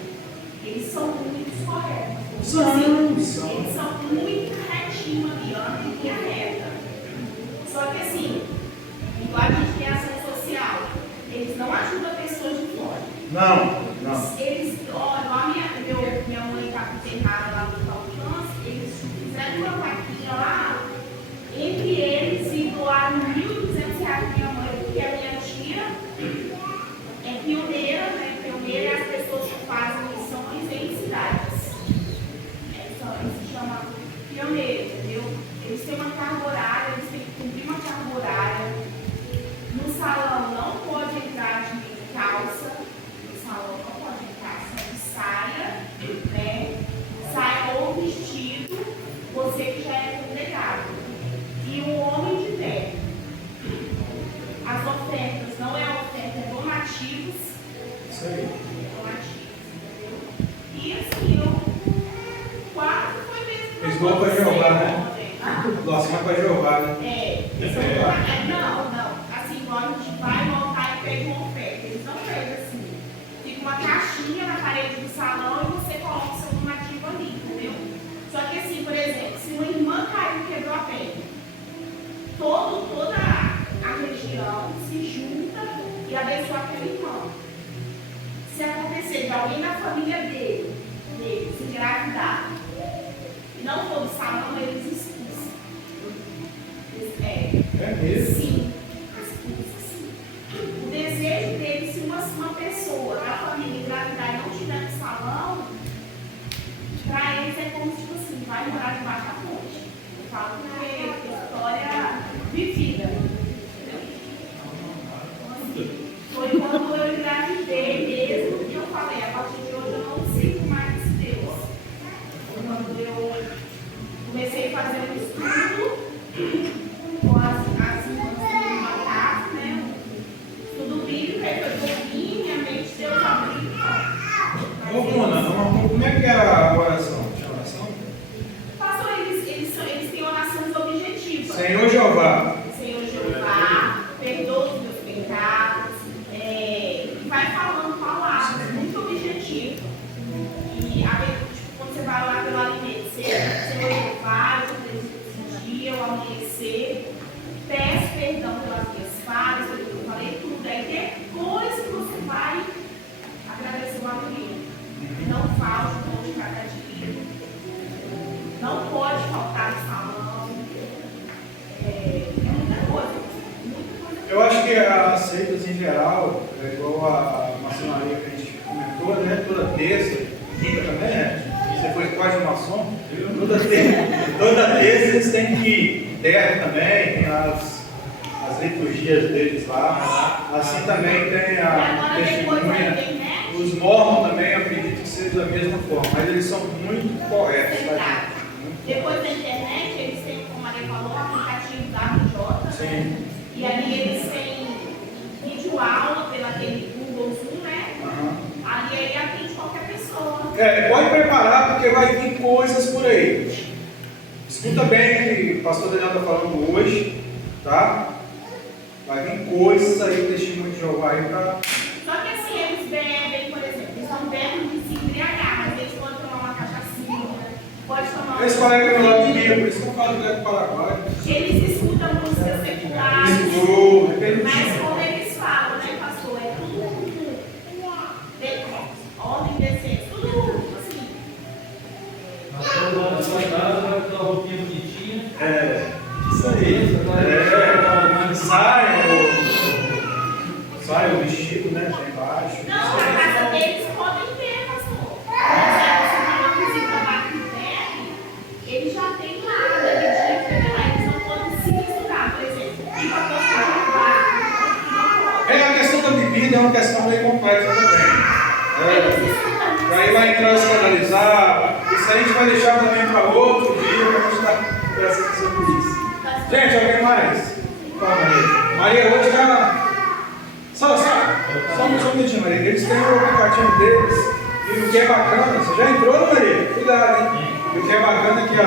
Eles são muito corretos. Eles são muito retinhos ali, ó, em linha reta. Só que assim, igual a gente tem ação social, eles não ajudam pessoas de fora. Não. Eles, olha, minha mãe está internada lá no Hospital do Câncer, eles fizeram uma vaquinha lá, entre eles, e doaram R$1.200 para minha mãe, porque a minha tia é pioneira, né? Pioneira é as pessoas que fazem missões em cidades. Eles se chamam pioneiro, entendeu? Eles têm uma carga horária, eles têm que cumprir uma carga horária. No salão não pode entrar de Doação é para Jeová, né? Não. Assim, igual a gente vai no altar e pega uma oferta. Eles não pegam assim. Fica uma caixinha na parede do salão e você coloca o seu donativo ali, entendeu? Só que assim, por exemplo, se uma irmã caiu e quebrou a perna, toda a região se junta e abençoa aquele irmão. Se acontecer de alguém da família dele se engravidar e não for do salão, eles expulsam. É mesmo? Sim, expulsa, sim. O desejo dele, se uma pessoa da família engravidar e não estiver no salão, para eles é como se tipo assim, vai morar debaixo da ponte. Eu falo porque é história vivida. Foi quando eu engravidei mesmo que eu falei, a partir de hoje eu não sigo mais esse Deus. Foi quando eu comecei a fazer um estudo com as irmãs do meu caso, né? Estudo bíblico, aí eu dormi, minha mente deu uma briga. Ô, Mona, como é que é a oração? Tinha oração? Pastor, eles têm orações objetivas. Senhor Jeová. Senhor Jeová, perdoa os meus pecados. E vai falando palavras muito objetivas. E quando você vai orar pelo alimento, Senhor Jeová, eu preciso desse dia, ao amanhecer, peço perdão pelas minhas falhas, pelo que eu falei tudo. Aí depois que você vai agradecer o alimento. Não falte o pão de cada dia. Não pode faltar no salão. É muita coisa. Eu acho que as seitas em geral, é igual a maçonaria que a gente comentou, né? Toda terça, quinta também, né? Você foi quase um maçom. Toda terça eles têm que ir. Terra também, tem as liturgias deles lá. Assim também tem a testemunha. Os mormons também, eu acredito que seja da mesma forma, mas eles são muito corretos. Tá? Depois da internet, eles têm, como a Maria falou, o aplicativo WJ. Sim. E ali eles têm vídeo aula pelo aquele Google Zoom, né? Ali aí atende qualquer pessoa. Pode preparar, porque vai vir coisas por aí. Escuta bem o que o pastor Daniel está falando hoje, tá? Vai vir coisas aí, testemunho de Jeová aí para. Só que assim, eles bebem, por exemplo, eles não bebem de se embriagar, mas eles podem tomar uma cachaçinha, pode tomar Esse colega é meu lado de mim, por isso que eu falo que é do Paraguai. Eles escutam música secular, mas como eles falam, né, pastor? É tudo ordem decente, tudo assim. Pastor lá na sua casa, vai com a roupinha bonitinha. Isso aí. Sai o vestido, né? Já embaixo. Não, na casa deles podem ter, pastor. Se uma visita lá que tem, eles já têm lá, eles não podem se misturar, por exemplo. Tipo a coisa de bar. A questão da bebida é uma questão bem complexa também. Aí vai entrar escandalizar. Isso aí a gente vai deixar também para outro dia, para a gente estar conversando sobre isso. Gente, alguém mais? Calma, Maria hoje está. Só um minutinho, Maria. Eles têm o aplicativo deles. E o que é bacana, você já entrou, Maria? Cuidado, hein? E o que é bacana é que eu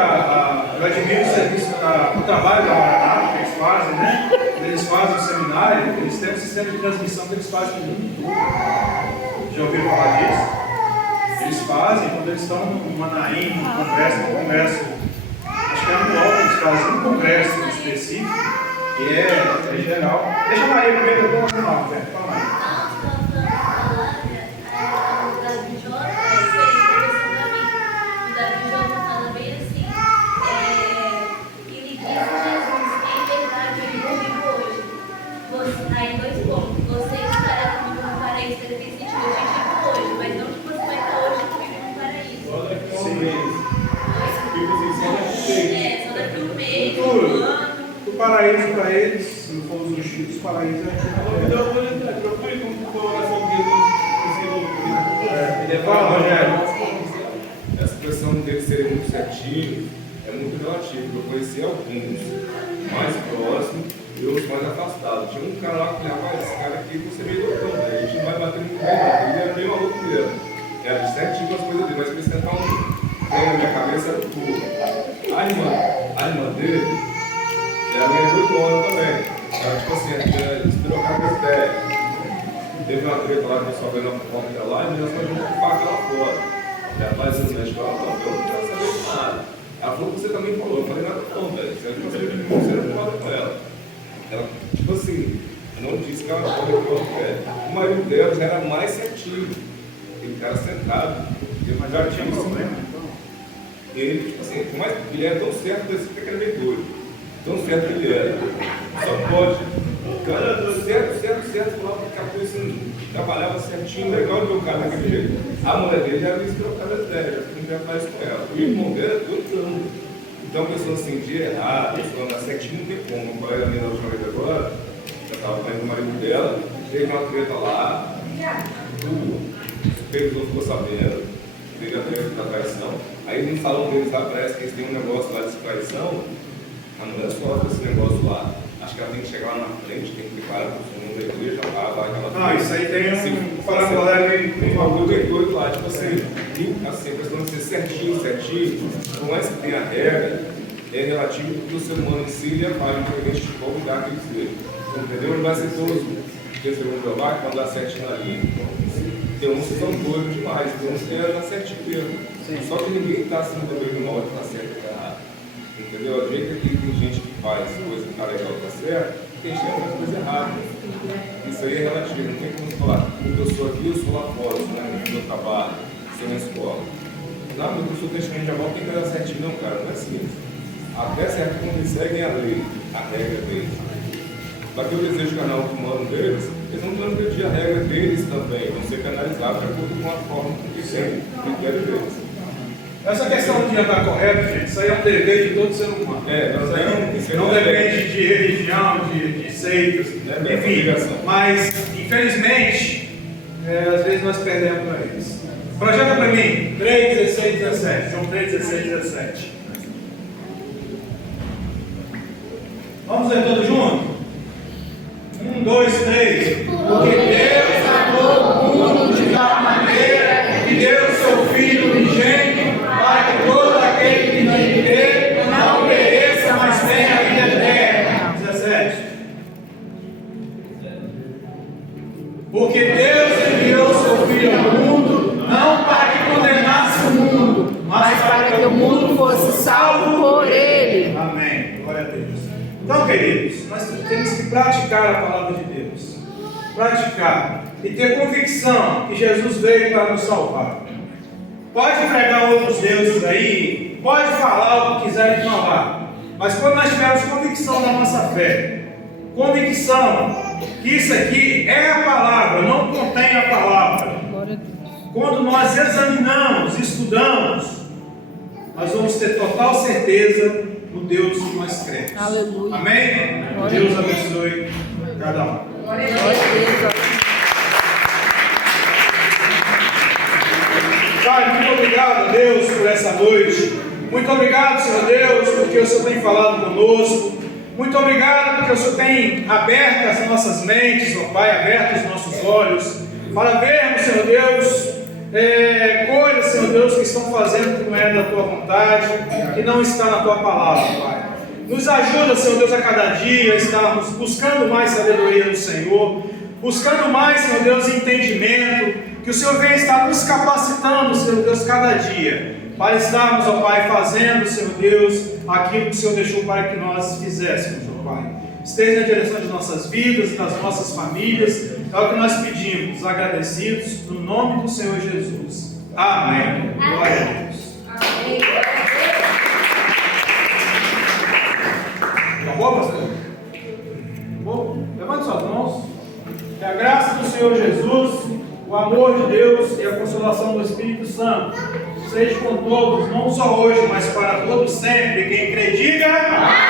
admiro o serviço, o trabalho da Maranata que eles fazem, né? Eles fazem o seminário, eles têm um sistema de transmissão que eles fazem no mundo todo. Já ouviram falar disso? Eles fazem quando eles estão no Manaim, num congresso, acho que é anual que eles fazem um congresso específico, que é geral. Deixa a Maria primeiro, eu vou continuar, velho. Fala, Maria. Aí, dois pontos. Você estará comigo no paraíso daqui a 20 dias. Eu te digo hoje, mas não que você vai estar hoje comigo no paraíso. Só daqui a um mês. Tipo assim, só daqui a um mês. Só daqui a um mês, um ano. O paraíso para eles, se não for os justos, o paraíso é. Então, procure como for a oração que ele Fala, Rogério. Essa questão deles serem muito certinhos é muito relativo. Eu conheci alguns mais próximos e outros mais afastados. Tinha um cara lá que falava, esse cara aqui você meio loucão, né? A gente não vai bater muito bem, não. Ele era meio maluco mesmo. Era de certinho com as coisas dele, mas precisa tentar um trem na minha cabeça era tudo. A irmã dele a minha é 8 anos também. Ela, tipo assim, esperou o cabelo até. Teve uma treta lá que o pessoal veio na porta lá e nós fazemos com faca lá fora. Ela faz isso na escola, eu não quero saber de nada. Ela falou que você também falou, eu falei nada não, velho. Se ela não saber de mim, você não fala com ela. Ela, tipo assim, não disse que ela não pode com o pé. O marido dela já era mais certinho. Ele cara sentado. Mas já tinha problema, então? Ele, tipo assim, mas ele era tão certo que você quer ver doido. Tão certo que ele era. Só pode. Cara, certo, lá porque a coisa assim, trabalhava certinho, legal de ver o cara daquele jeito. A mulher dele já era visto pelo cara dela, já não queria fazer isso com ela. O irmão dele era todo dando. Então, a pessoa assim, de errar, a pessoa andar certinho, não tem como. Uma colega minha da última vez agora, já estava com o marido dela, teve uma treta lá, o supervisor ficou sabendo, teve a treta da traição. Aí no salão deles lá, parece que eles têm um negócio lá de traição, a mulher sofre esse negócio lá. Acho que ela tem que chegar lá na frente, tem que preparar para o segundo da igreja, lá aquela. Não, isso aí tem um paralelo em bagulho bem doido lá, tipo assim, a questão de ser certinho, por mais que tenha regra, é relativo porque o ser humano em si ele é válido, independente de qual lugar que ele seja. Entendeu? Não vai ser todos que esse segundo Jeová que vão dar certinho ali. Tem uns que são doidos demais, tem uns que querem dar certinho mesmo. Só que ninguém está acima do bem do mal, está certo ou está errado. Entendeu? A jeito que tem gente que faz coisa que está legal, está certo, tem gente que faz coisa errada. Isso aí é relativo, não tem como falar, porque eu sou aqui, eu sou lá fora, né? No meu trabalho, sou na escola. Não, mas eu sou testemunho de amor, tem que dar certinho, não, cara, não é assim. Até certo ponto eles seguem a lei, a regra deles. Para que eu desejo o canal humano deles, eles não vão pedir a regra deles também, vão ser canalizados de acordo com a forma que tem o critério deles. Essa questão de andar correto, gente, isso aí é um dever de todo ser humano. Isso aí não depende de religião, de seitas, enfim. Mas, infelizmente, às vezes nós perdemos para eles. Projeta para mim, 3, 16, 17. João 3, 16, 17. Vamos ler todos juntos? 1, 2, 3. Porque Deus amou o mundo de tal maneira que deu o seu Filho unigênito para que todo aquele que nele crê não pereça, mas tenha a vida eterna. 17. Porque Deus enviou o seu Filho ao mundo, não para que condenasse o mundo, mas para que o mundo fosse salvo por ele. Amém. Glória a Deus. Então, queridos, nós temos que praticar a palavra de Deus. Praticar. E ter convicção que Jesus veio para nos salvar. Pode pregar outros deuses aí, pode falar o que quiserem falar. Mas quando nós tivermos convicção da nossa fé, convicção que isso aqui é a palavra, não contém a palavra. Quando nós examinamos, estudamos, nós vamos ter total certeza no Deus que nós cremos. Aleluia. Amém? Glória Deus abençoe cada um. Glória a Deus. Pai, muito obrigado a Deus por essa noite. Muito obrigado, Senhor Deus, porque o Senhor tem falado conosco. Muito obrigado porque o Senhor tem aberto as nossas mentes, ó Pai, aberto os nossos olhos, para vermos, Senhor Deus, coisas, Senhor Deus, que estão fazendo que não é da Tua vontade, que não está na Tua palavra, Pai. Nos ajuda, Senhor Deus, a cada dia estarmos buscando mais sabedoria do Senhor, buscando mais, Senhor Deus, entendimento, que o Senhor venha estar nos capacitando, Senhor Deus, cada dia, para estarmos, ó Pai, fazendo, Senhor Deus, aquilo que o Senhor deixou para que nós fizéssemos, ó Pai. Esteja na direção de nossas vidas e das nossas famílias, é o que nós pedimos, agradecidos, no nome do Senhor Jesus. Amém. Glória a Deus. Amém. Acabou, pastor? Bom, levante suas mãos. Que a graça do Senhor Jesus, o amor de Deus e a consolação do Espírito Santo seja com todos, não só hoje, mas para todos sempre. Quem crê, diga.